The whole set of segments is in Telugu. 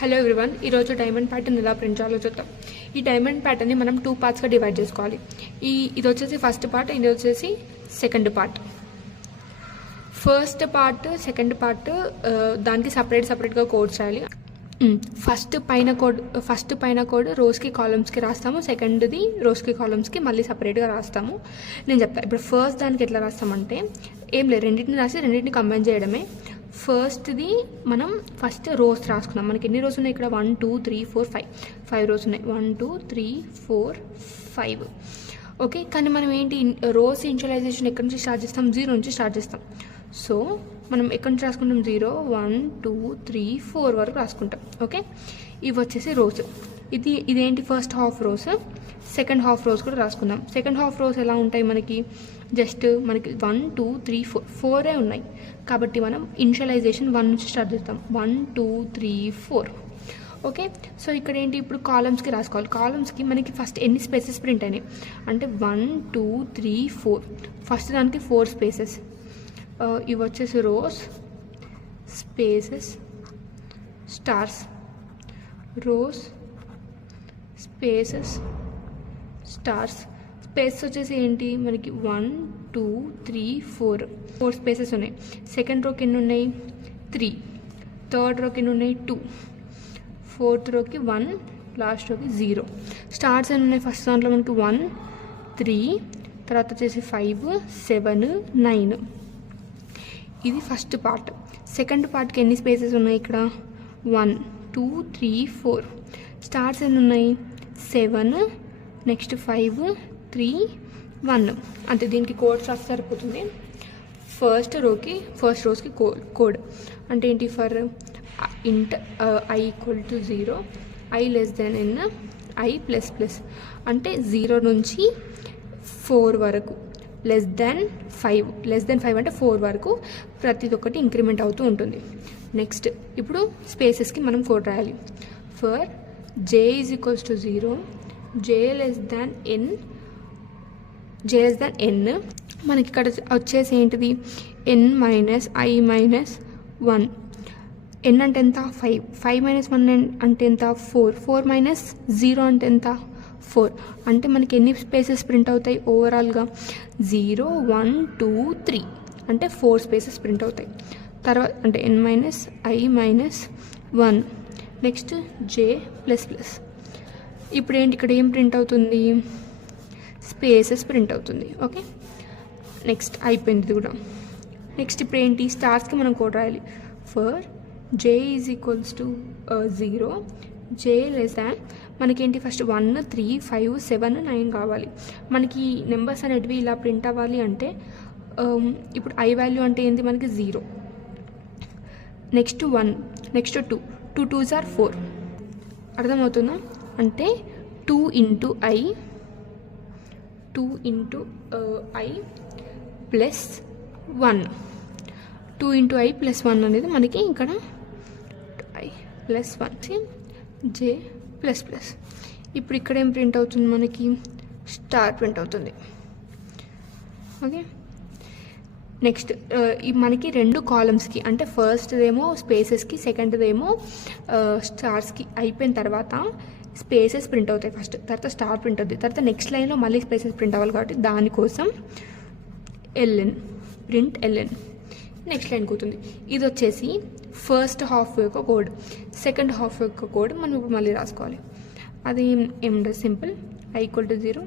హలో ఎవ్రీవన్, ఈరోజు డైమండ్ ప్యాటర్న్ ఎలా ప్రింట్ చేయాలో చూద్దాం. ఈ డైమండ్ ప్యాటర్న్ని మనం 2 పార్ట్స్గా డివైడ్ చేసుకోవాలి. ఇది వచ్చేసి ఫస్ట్ పార్ట్, ఇది వచ్చేసి second part. First part second part దానికి సపరేట్గా కోడ్ చేయాలి. ఫస్ట్ పైన కోడ్ రోస్కి కాలమ్స్కి రాస్తాము, సెకండ్ది రోస్కి కాలమ్స్కి మళ్ళీ సపరేట్గా రాస్తాము. నేను చెప్తాను ఇప్పుడు ఫస్ట్ దానికి ఎట్లా రాస్తామంటే ఏం లేదు, రెండింటిని కంబైన్ చేయడమే. ఫస్ట్ది మనం ఫస్ట్ రోస్ రాసుకున్నాం. మనకి ఎన్ని రోస్ ఉన్నాయి ఇక్కడ? 1 2 3 4 5 రోస్ ఉన్నాయి. 1 2 3 4 5. ఓకే, కానీ మనం ఏంటి రోస్ ఇనిషియలైజేషన్ ఎక్కడి నుంచి స్టార్ట్ చేస్తాం? 0 నుంచి స్టార్ట్ చేస్తాం. సో మనం ఎక్కడి నుంచి రాసుకుంటాం? 0 1 2 3 4 వరకు రాసుకుంటాం. ఓకే, ఇవి వచ్చేసి రోస్. ఇదేంటి? First half rows. Second half rows కూడా రాసుకుందాం. సెకండ్ హాఫ్ రోస్ ఎలా ఉంటాయి? మనకి 1 2 3 4 ఉన్నాయి కాబట్టి మనం ఇనిషియలైజేషన్ 1 నుంచి స్టార్ట్ చేస్తాం. 1 2 3 4. ఓకే, సో ఇక్కడ ఏంటి? ఇప్పుడు కాలమ్స్కి రాసుకోవాలి. కాలమ్స్కి మనకి ఫస్ట్ ఎన్ని స్పేసెస్ ప్రింట్ అయినాయి అంటే 1 2 3 4. ఫస్ట్ దానికి 4 స్పేసెస్. ఇవి వచ్చేసి rows, spaces, stars. Rows, spaces, stars. Space వచ్చేసి ఏంటి? మనకి 1 2 3 4 స్పేసెస్ ఉన్నాయి. సెకండ్ రోకి ఎన్ని ఉన్నాయి? 3. థర్డ్ రోకి ఎన్ని ఉన్నాయి? 2. ఫోర్త్ రోకి 1, లాస్ట్ రోకి 0. స్టార్స్ ఎన్ని ఉన్నాయి? ఫస్ట్ దాంట్లో మనకి 1 3, తర్వాత వచ్చేసి 5 7 9. ఇది ఫస్ట్ పార్ట్. సెకండ్ పార్ట్కి ఎన్ని స్పేసెస్ ఉన్నాయి? ఇక్కడ 1 2 3 4. స్టార్స్ ఎన్ని ఉన్నాయి? 7, నెక్స్ట్ 5 3 1. అంతే, దీనికి కోడ్స్ రాస్తే సరిపోతుంది. ఫస్ట్ రోస్కి కోడ్ అంటే ఏంటి? ఫర్ ఇంట్ i = 0, i n, i ++ అంటే 0 నుంచి 4 వరకు, <5 అంటే 4 వరకు ప్రతిది ఒక్కటి ఇంక్రిమెంట్ అవుతూ ఉంటుంది. నెక్స్ట్ ఇప్పుడు స్పేసెస్కి మనం కోడ్ రాయాలి. For j = 0, j less than n. మనకి ఇక్కడ వచ్చేసి ఏంటిది? n - i - 1. n అంటే ఎంత? 5. 5 - 1 అంటే ఎంత? 4. 4 - 0 అంటే ఎంత? 4. అంటే మనకి ఎన్ని స్పేసెస్ ప్రింట్ అవుతాయి ఓవరాల్గా? 0 1 2 3 అంటే 4 స్పేసెస్ ప్రింట్ అవుతాయి. తర్వాత అంటే n - i - 1. Next j++. ఇప్పుడు ఏంటి? ఇక్కడ ఏం ప్రింట్ అవుతుంది? స్పేసెస్ ప్రింట్ అవుతుంది. ఓకే, నెక్స్ట్ అయిపోయింది ఇది కూడా. నెక్స్ట్ ఇప్పుడు ఏంటి? స్టార్స్కి మనం కోడ్ రాయాలి. For j = 0, j less than మనకేంటి? ఫస్ట్ 1 3 5 7 9 కావాలి. మనకి నెంబర్స్ అనేటివి ఇలా ప్రింట్ అవ్వాలి అంటే ఇప్పుడు i వాల్యూ అంటే ఏంటి? మనకి 0. Next 1, next 2 2s are 4. అర్థమవుతుందా? అంటే 2 × i ప్లస్ 1. 2 × i + 1 అనేది మనకి ఇక్కడ i + 1 j++. ఇప్పుడు ఇక్కడ ఏం ప్రింట్ అవుతుంది? మనకి స్టార్ ప్రింట్ అవుతుంది. ఓకే, నెక్స్ట్ మనకి 2 కాలమ్స్కి అంటే ఫస్ట్దేమో స్పేసెస్కి, సెకండ్దేమో స్టార్స్కి అయిపోయిన తర్వాత స్పేసెస్ ప్రింట్ అవుతాయి ఫస్ట్, తర్వాత స్టార్ ప్రింట్ అవుతుంది, తర్వాత నెక్స్ట్ లైన్లో మళ్ళీ స్పేసెస్ ప్రింట్ అవ్వాలి కాబట్టి దానికోసం ప్రింట్ ln నెక్స్ట్ లైన్ కూతుంది. ఇది వచ్చేసి ఫస్ట్ హాఫ్ యొక్క కోడ్. సెకండ్ హాఫ్ యొక్క కోడ్ మనం ఇప్పుడు మళ్ళీ రాసుకోవాలి. అది ఏముండదు, simple. i = 0,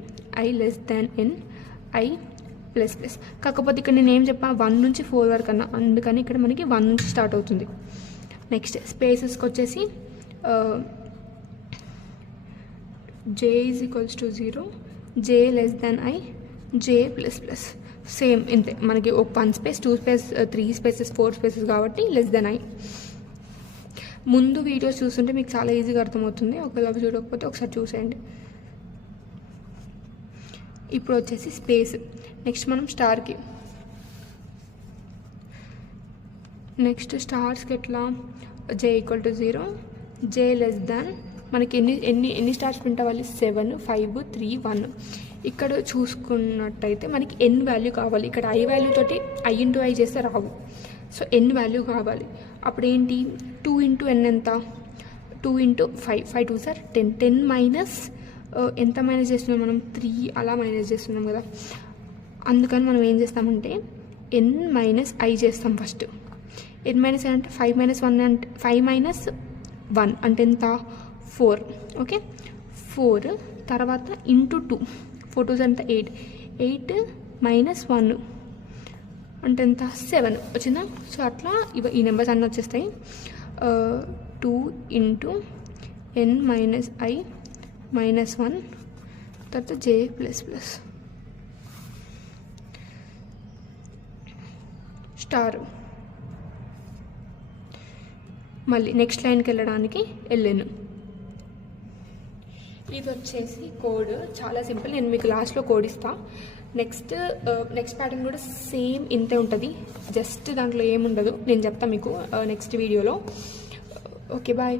i less than n, i ++. కాకపోతే ఇక్కడ నేను ఏం చెప్పా? 1 నుంచి 4 వరకు అన్నా, అందుకని ఇక్కడ మనకి 1 నుంచి స్టార్ట్ అవుతుంది. నెక్స్ట్ స్పేసెస్కి వచ్చేసి j = 0, j less than i, j++. Same ఇంతే. మనకి ఒక 1 స్పేస్ 2 స్పేస్ 3 స్పేసెస్ 4 స్పేసెస్ కాబట్టి i. ముందు వీడియోస్ చూస్తుంటే మీకు చాలా ఈజీగా అర్థమవుతుంది. ఒకవేళ అవి చూడకపోతే ఒకసారి చూసేయండి. ఇప్పుడు వచ్చేసి స్పేస్. నెక్స్ట్ మనం స్టార్కి. నెక్స్ట్ స్టార్స్కి ఎట్లా? j = 0, j less than మనకి ఎన్ని స్టార్స్ ప్రింట్ అవ్వాలి? 7 5 3 1. ఇక్కడ చూసుకున్నట్టయితే మనకి n వాల్యూ కావాలి. ఇక్కడ i వాల్యూ తోటి i × i చేస్తే రావు. సో n వాల్యూ కావాలి. అప్పుడు ఏంటి? 2 × n ఎంత? 2 ఇంటూ 5, 5 2 సార్ 10, 10 మైనస్ ఎంత మైనస్ చేస్తున్నాం మనం 3 అలా మైనస్ చేస్తున్నాం కదా, అందుకని మనం ఏం చేస్తామంటే n మైనస్ ఐ చేస్తాం ఫస్ట్. n మైనస్ ఐ అంటే 5 మైనస్ 1 అంటే 5 మైనస్ 1 అంటే ఎంత 4. ఓకే 4 తర్వాత ఇంటూ 2, 4 2 అంటే 8, 8 మైనస్ 1 అంటే ఎంత 7 వచ్చిందా. సో అట్లా ఈ నెంబర్స్ అన్నీ వచ్చేస్తాయి. 2 into n minus I minus 1 తర్వాత j ప్లస్ ప్లస్ స్టార్. మళ్ళీ నెక్స్ట్ లైన్కి వెళ్ళడానికి ln. ఇది వచ్చేసి కోడ్ చాలా సింపుల్, నేను మీకు లాస్ట్లో కోడ్ ఇస్తాను. నెక్స్ట్ ప్యాటర్న్ కూడా సేమ్ ఇంతే ఉంటుంది, జస్ట్ దాంట్లో ఏముండదు, నేను చెప్తాను మీకు నెక్స్ట్ వీడియోలో. Okay bye.